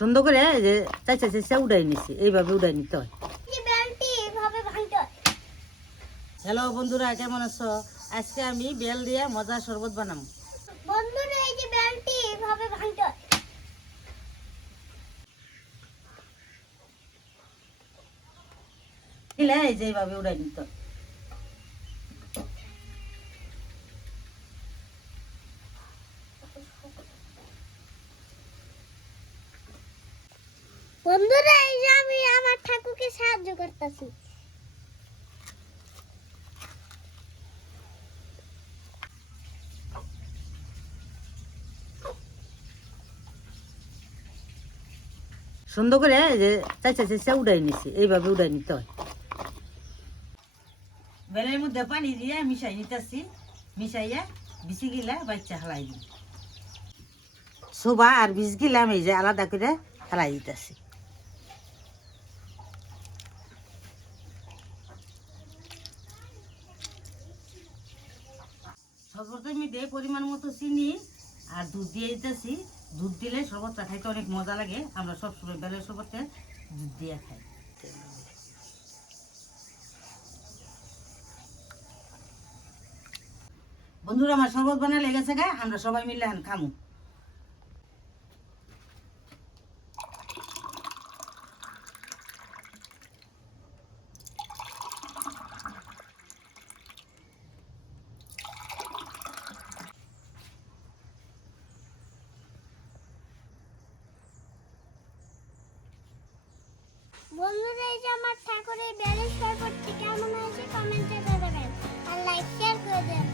সুন্দর করে যে চাইছে চাইছে উড়াই নিছি, এইভাবে উড়াই নিতে হয়। হ্যালো বন্ধুরা, কেমন আছো? আজকে আমি বেল দিয়ে মজা শরবত বানাবো। বন্ধুরা এই যে বেলটি এভাবে ভাঙতে হয়। এই যে এইভাবে উড়াই নিতে হয়। বন্ধুরা এই যে আমি আমার ঠাকুরকে সাহায্য করতেছি। সুন্দর করে যে চাইছে চাইছে উড়াই নিছি, এইভাবে উড়াই নিতে হয়। বেলের মধ্যে পানি দিয়ে মিশাই নিতেছি, মিশাইয়া বিচি গিলা বাচ্চা হালাই দিই। সোবা আর বীজ গিলাম এই যে আলাদা করে হালাই দিতেছি। শরবতের মধ্যে পরিমাণ মতো চিনি আর দুধ দিয়ে দিতেছি। দুধ দিলে শরবতটা খাইতে অনেক মজা লাগে। আমরা সবসময় বেলের শরবতে দুধ দিয়ে খাই। বন্ধুরা আমার শরবত বানালে গেছে গা, আমরা সবাই মিলে এখন খামু। বন্ধুরা এই যে আমার ঠাকুরের বেলের শরবতটি কেমন হয়েছে কমেন্টে জানাবেন আর লাইক শেয়ার করে দেন।